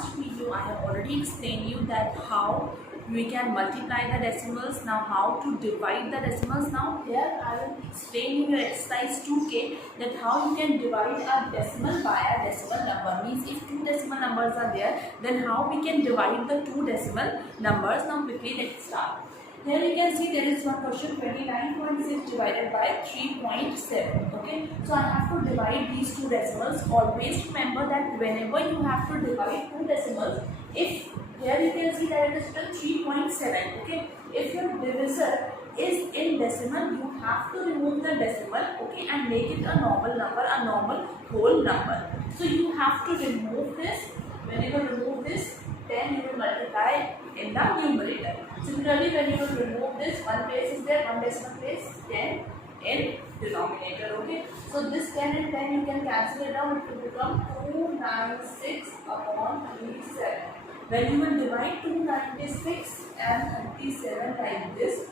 last video I have already explained you that how we can multiply the decimals. Now how to divide the decimals. Now here I will explain you your exercise 2k that how you can divide a decimal by a decimal number. Means if two decimal numbers are there, then how we can divide the two decimal numbers. Now quickly let's start. Here you can see there is one question 29.6 divided by 3.7. Okay, so I have to divide these two decimals. Always remember that whenever you have to divide two decimals, if here you can see that it is still 3.7. Okay, if your divisor is in decimal, you have to remove the decimal, okay, and make it a normal number, a normal whole number. So you have to remove this. When you will remove this, then you will multiply in the numerator. Similarly, when you will remove this, one place is there, one decimal place, 10 in denominator. Okay, so this 10 and 10 you can cancel it out. It will become 296 upon 37. When you will divide 296 and 37 like this,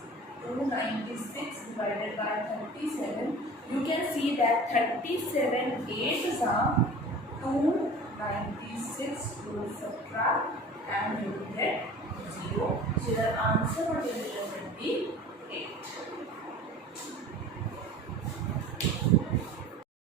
296 divided by 37, you can see that 37 8s are 296. You will subtract and you will get 0. So your answer or division will be 8.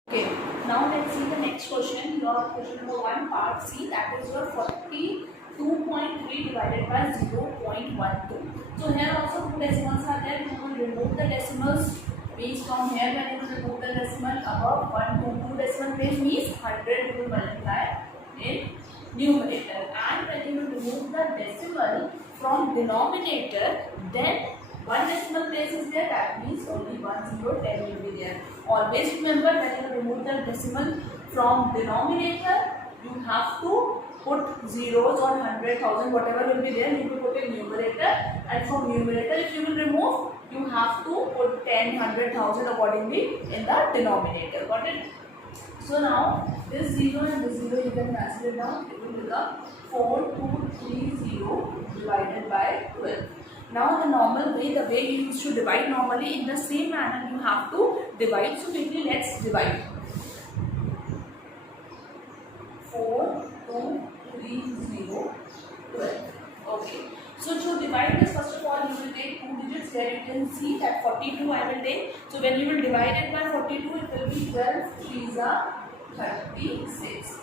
Okay, now let's see the next question. Your question number 1 part C, that is your 42.3 divided by 0.12. So here also two decimals are there. You will remove the decimals. Means from here when you will remove the decimal above 1 to 2 decimal place means 100 you will multiply in numerator, and when you will remove the decimal from denominator, then one decimal place is there, that means only 1 0 10 will be there. Always remember when you remove the decimal from denominator, you have to put zeros or 100,000 whatever will be there, you will put in numerator, and from numerator if you will remove, you have to put 10, 100,000 accordingly in the denominator. Got it? So now this 0 and this 0 you can cancel it down. It will become 4230 divided by 12. Now the normal way, the way you used to divide normally, in the same manner you have to divide. So quickly let's divide. 4230 12. Okay. So to divide this, first of all you will take two digits. Here you can see that 42 I will take. So when you will divide it by 42, it will be 12 3s are 36.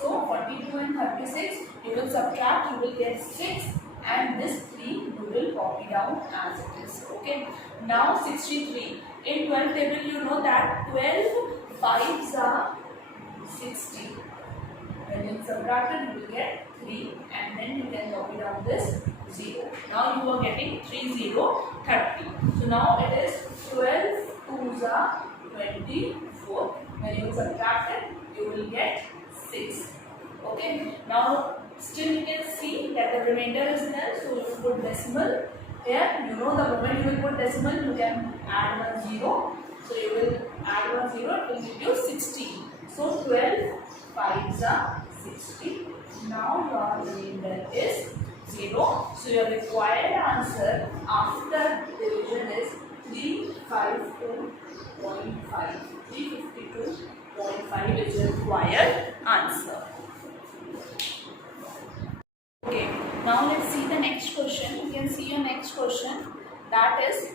So 42 and 36 you will subtract, you will get 6, and this 3 you will copy down as it is. Okay. Now 63. In 12 table you know that 12 5s are 60. When you subtract it, you will get 3, and then you can copy down this 0. Now you are getting 3 0 30. So now it is 12 2s are 24. When you subtract it, you will get 6. Okay. Now still you can see that the remainder is there. So you will put decimal. Here you know the moment you will put decimal, you can add 1 0. So you will add 1 0. It will give you 16. So 12 5s are 60. Now your remainder is 0. So your required answer after division is 352.5. 352.5 is your required answer. Okay. Now let's see the next question. You can see your next question. That is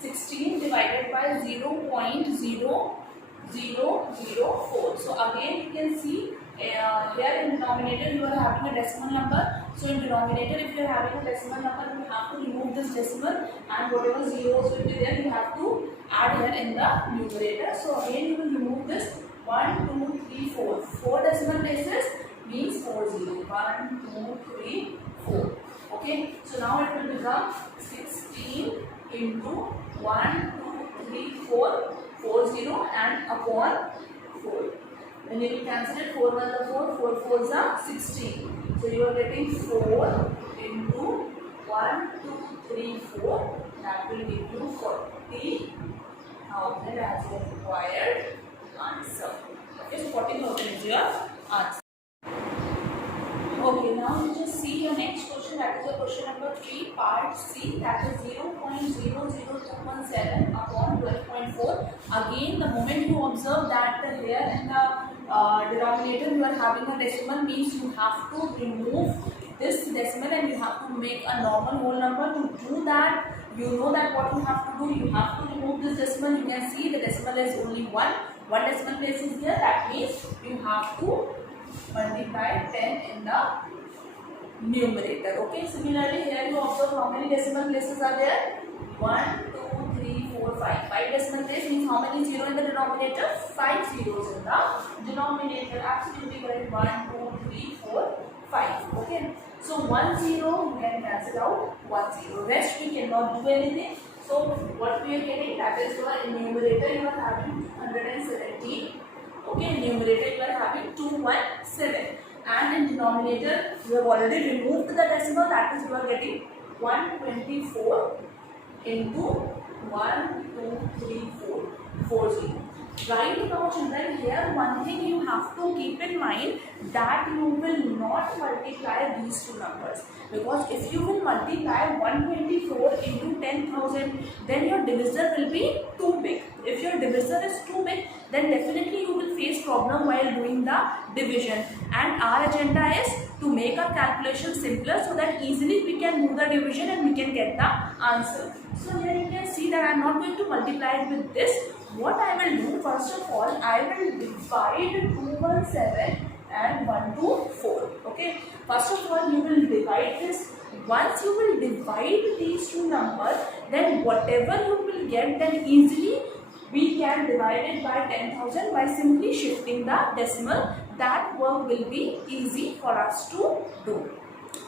16 divided by 0.0004. So again you can see here in denominator you are having a decimal number. So in denominator if you are having a decimal number, you have to remove this decimal, and whatever zeros will be there you have to add here in the numerator. So again you will remove this 1 2 3 4. 4 decimal places means 4 0. 1 2 3 4. Okay. So now it will become 16 into 1 2 3 4 40 and upon 4. When you will cancel it, 4 1 are 4, 4 4s are 16. So you are getting 4 into 1 2 3 4. That will give you 40,000 as your required answer. Okay, so 40,000 is your answer. Okay, now you just see your next question that is your question number 3, part C, that is 0.00217 upon 12.4. Again, the moment you observe that here in the denominator you are having a decimal, means you have to remove this decimal and you have to make a normal whole number. To do that, you know that what you have to do, you have to remove this decimal. You can see the decimal is only one decimal place is here. That means you have to multiply 10 in the numerator. Okay, similarly here you observe how many decimal places are there. 1, 2, 3, 4, 5. 5 decimal place means how many zero in the denominator? 5 zeros in the denominator. Absolutely correct. 1, 2, 3, 4, 5. Okay, so 1 0 you can cancel out 1 0. Rest we cannot do anything. So what we are getting, that is your numerator you are having 217. Okay, in numerator you are having 217, and in denominator you have already removed the decimal, that is you are getting 124 into 1, 2, 3, 4, 40. Right now children, here one thing you have to keep in mind, that you will not multiply these two numbers, because if you will multiply 124 into 10,000, then your divisor will be too big. If your divisor is too big, then definitely you will face problem while doing the division, and our agenda is to make our calculation simpler so that easily we can do the division and we can get the answer. So here you can see that I am not going to multiply it with this. What I will do, first of all, I will divide 217 and 124. Okay, first of all you will divide this. Once you will divide these two numbers, then whatever you will get, then easily we can divide it by 10,000 by simply shifting the decimal. That work will be easy for us to do.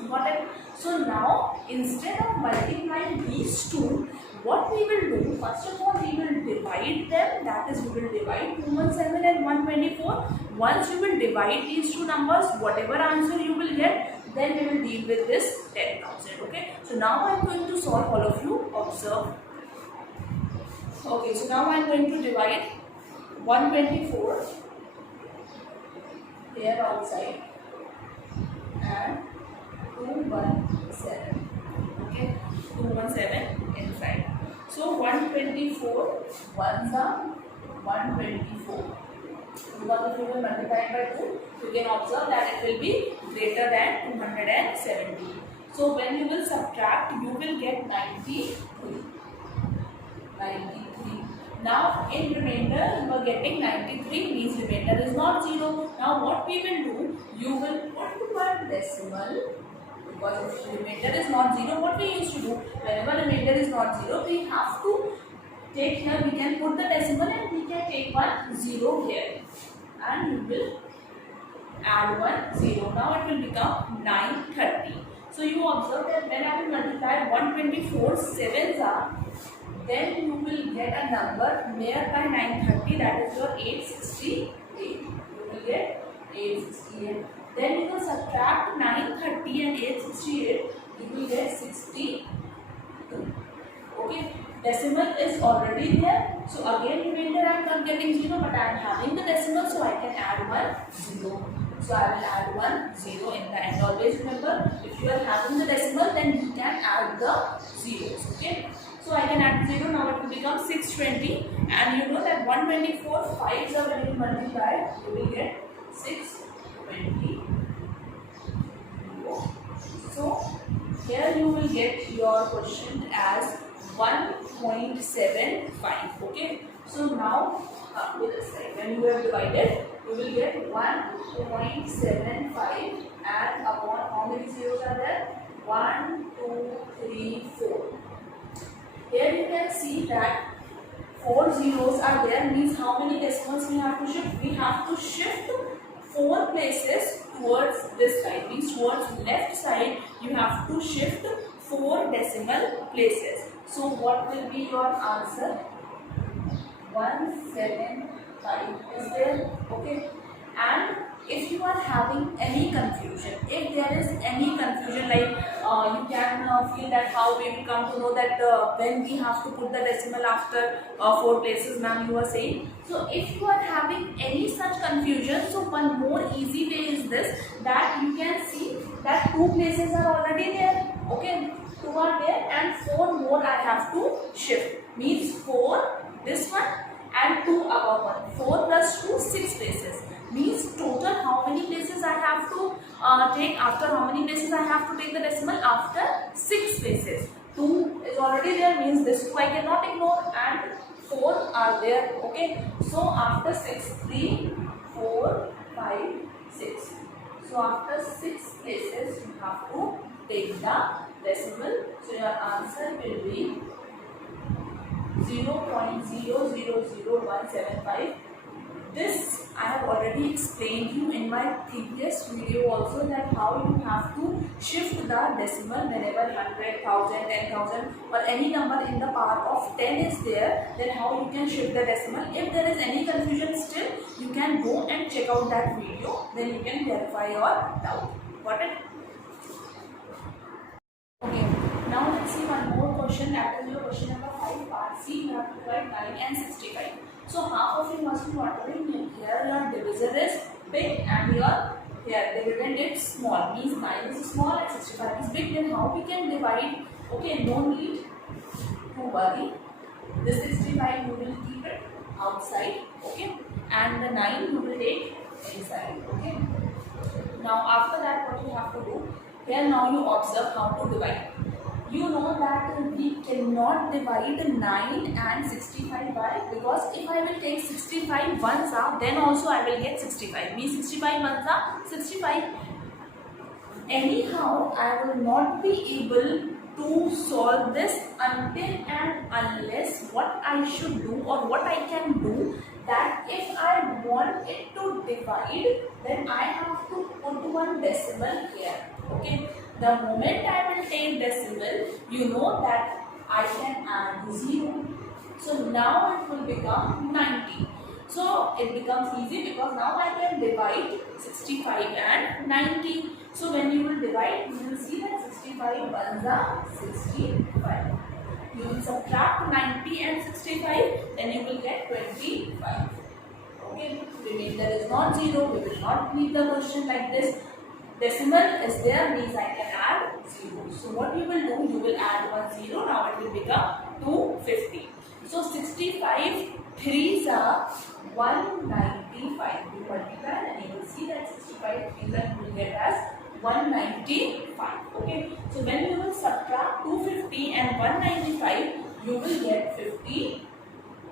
Got it? So now instead of multiplying these two, what we will do, first of all we will divide them, that is we will divide 217 and 124. Once you will divide these two numbers, whatever answer you will get, then we will deal with this 10,000. Okay, so now I am going to solve. All of you observe. Okay, so now I am going to divide 124 here outside and 217. Okay, 217 inside. So 124 ones are 124. Because if you will multiply it by 2, you can observe that it will be greater than 270. So when you will subtract, you will get 93. Now in remainder you are getting 93, means remainder is not 0. Now what we will do, you will put one decimal, because if remainder is not 0, what we used to do, whenever remainder is not 0, we have to take here, we can put the decimal and we can take one 0 here, and you will add one 0. Now it will become 930. So you observe that when I will multiply 124 sevens are, then you will get a number nearby 930, that is your 868. You will get 868. Then you will subtract 930 and 868, you will get 62. Okay, decimal is already there. So again remainder I am not getting 0, but I am having the decimal, so I can add one 0. So I will add one 0 in the end. Always remember, if you are having the decimal, then you can add the zeros. Okay. So I can add 0, now it will become 620, and you know that 124 5s are when you multiply, you will get 620. So here you will get your question as 1.75. Okay. So now with this side, when you have divided, you will get 1.75, and upon how many zeros are there? 1, 2, 3, 4. Here you can see that 4 zeros are there, means how many decimals we have to shift? We have to shift 4 places towards this side, means towards left side you have to shift 4 decimal places. So what will be your answer? 175 is there. Okay, and if you are having any confusion, if there is any confusion, like you can feel that how we will come to know that when we have to put the decimal after 4 places, ma'am, you are saying. So if you are having any such confusion, so one more easy way is this, that you can see that that 2 places are already there. Okay, 2 are there and 4 more I have to shift. Means 4, this one and 2 above 1. 4 plus 2, 6 places. Means total how many places I have to take, after how many places I have to take the decimal? After 6 places. 2 is already there, means this 2 I cannot ignore, and 4 are there. Okay, so after 6, 3, 4, 5, 6. So after 6 places you have to take the decimal. So your answer will be 0.000175. This I have already explained you in my previous video also, that how you have to shift the decimal whenever 100, 1000, 10,000 or any number in the power of 10 is there, then how you can shift the decimal. If there is any confusion still, you can go and check out that video, then you can clarify your doubt. Got it? Okay, now let's see one more question, that is your question number 5 part C. You have to write 9 and 65. So half of you must be wondering, here your divisor is big and your here dividend is small, means 9 is small and 65 is big. Then how we can divide? Okay, no need to worry. This 65 you will keep it outside, okay, and the 9 you will take inside. Okay, now after that what you have to do, here now you observe how to divide. You know that we cannot divide 9 and 65 by, because if I will take 65 ones up, then also I will get 65. Means 65 ones up, 65. Anyhow, I will not be able to solve this until and unless what I should do or what I can do, that if I want it to divide, then I have to put one decimal here. Okay, the moment I will take decimal, you know that I can add 0. So now it will become 90. So it becomes easy because now I can divide 65 and 90. So when you will divide, you will see that 65 ones are 65. You will subtract 90 and 65, then you will get 25. Okay, remainder is not 0. We will not leave the question like this. Decimal is there, means I can add 0. So what you will do, you will add 1 0. Now it will become 250. So 65 3s are 195. You multiply and you will see that 65 3s you will get as 195. Okay, so when you will subtract 250 and 195, you will get 55.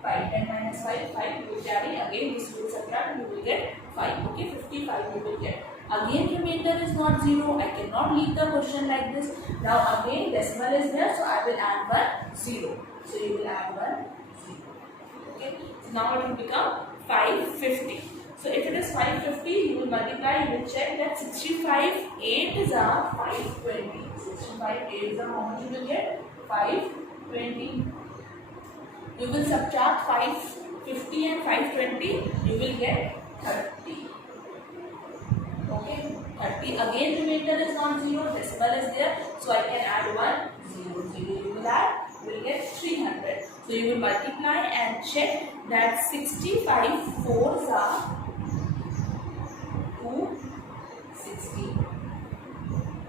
10 minus 5, 5 you will carry. Again this you will subtract and you will get 5. Okay, 55 you will get. Again remainder is not 0. I cannot leave the question like this. Now again decimal is there, so I will add 1 0. So you will add 1 0. Okay, so now it will become 550. So if it is 550, you will multiply, you will check that 65 8s are 520. 65 8s are how much you will get? 520. You will subtract 550 and 520, you will get 30. Okay, 30. Again remainder is not 0, decimal is there, so I can add 1 0 0. You will add, you will get 300. So you will multiply and check that 65 4s are 260.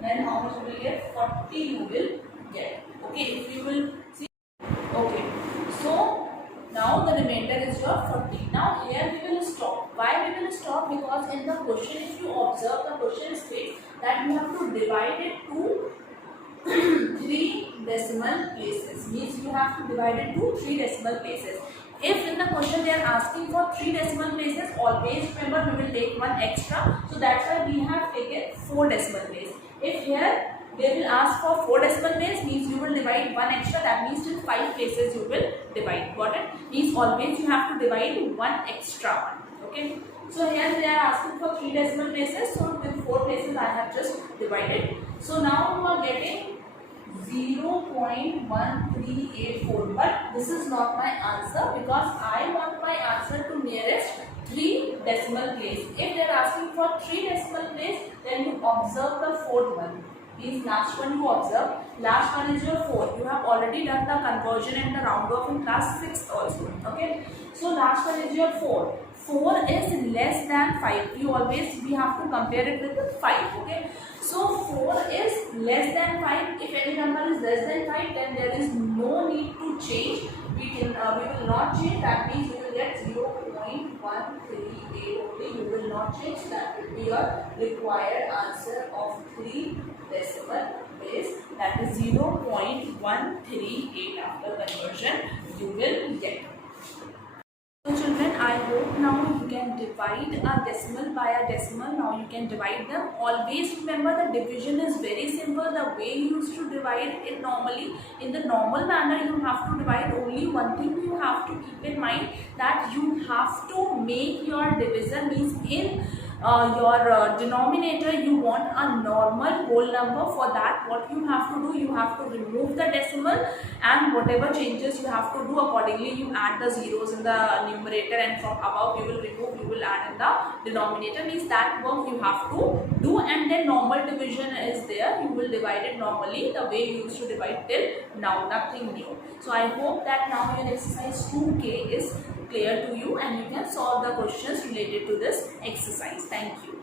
Then how much you will get? 40 you will get. Okay, if you will see. Okay, so now the remainder is your 40. Now here we will stop. Why we will stop? Because in the question, if you observe, the question states that you have to divide it to 3 decimal places. Means you have to divide it to 3 decimal places. If in the question they are asking for 3 decimal places, always remember we will take one extra. So that's why we have taken 4 decimal places. If here they will ask for 4 decimal place, means you will divide 1 extra, that means in 5 places you will divide. Got it? Means always you have to divide 1 extra one. Okay, so here they are asking for 3 decimal places, so with 4 places I have just divided. So now you are getting 0.1384, but this is not my answer because I want my answer to nearest 3 decimal place. If they are asking for 3 decimal place, then you observe the 4th one. Means last one you observe, last one is your 4. You have already done the conversion and the round off in class 6 also. Okay, so last one is your 4. 4 is less than 5. We have to compare it with 5. Okay, so 4 is less than 5. If any number is less than 5, then there is no need to change. We will not change. That means we will get 0.138 only. You will not change. That will be your required answer of 3 decimal base. That is 0.138 after conversion you will get. So children, I hope now you can divide a decimal by a decimal. Now you can divide them. Always remember the division is very simple. The way you used to divide it normally, in the normal manner, you have to divide. Only one thing you have to keep in mind, that you have to make your divisor, means in your denominator you want a normal whole number. For that, what you have to do, you have to remove the decimal, and whatever changes you have to do accordingly, you add the zeros in the numerator, and from above you will remove, you will add in the denominator. Means that work you have to do, and then normal division is there. You will divide it normally the way you used to divide till now, nothing new. So I hope that now your exercise 2K is clear to you, and you can solve the questions related to this exercise. Thank you.